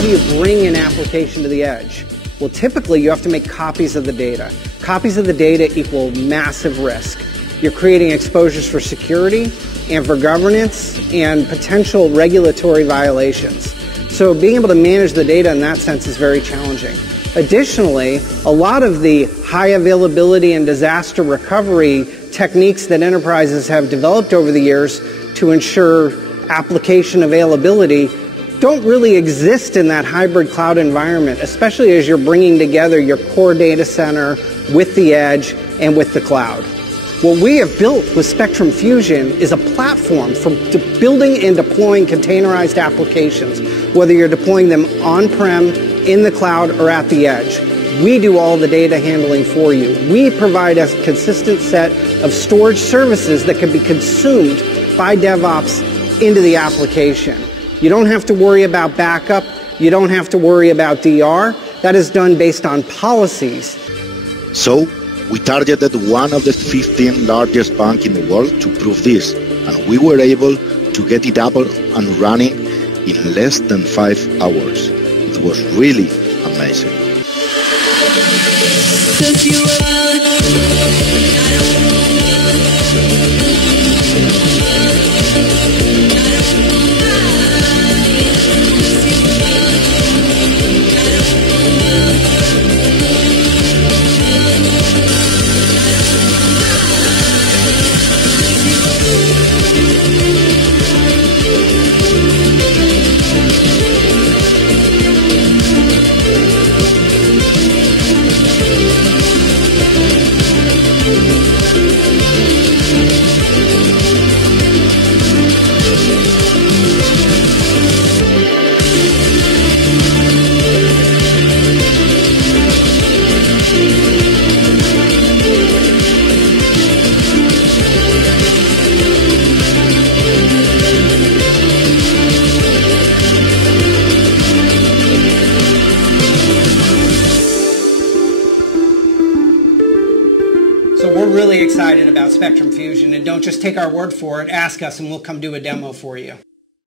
how do you bring an application to the edge? Well, typically you have to make copies of the data. Copies of the data equal massive risk. You're creating exposures for security and for governance and potential regulatory violations. So being able to manage the data in that sense is very challenging. Additionally, a lot of the high availability and disaster recovery techniques that enterprises have developed over the years to ensure application availability don't really exist in that hybrid cloud environment, especially as you're bringing together your core data center with the edge and with the cloud. What we have built with Spectrum Fusion is a platform for building and deploying containerized applications, whether you're deploying them on-prem, in the cloud, or at the edge. We do all the data handling for you. We provide a consistent set of storage services that can be consumed by DevOps into the application. You don't have to worry about backup. You don't have to worry about DR. That is done based on policies. So, we targeted one of the 15 largest banks in the world to prove this, and we were able to get it up and running in less than 5 hours. It was really amazing. So we're really excited about Spectrum Fusion, and don't just take our word for it, ask us and we'll come do a demo for you.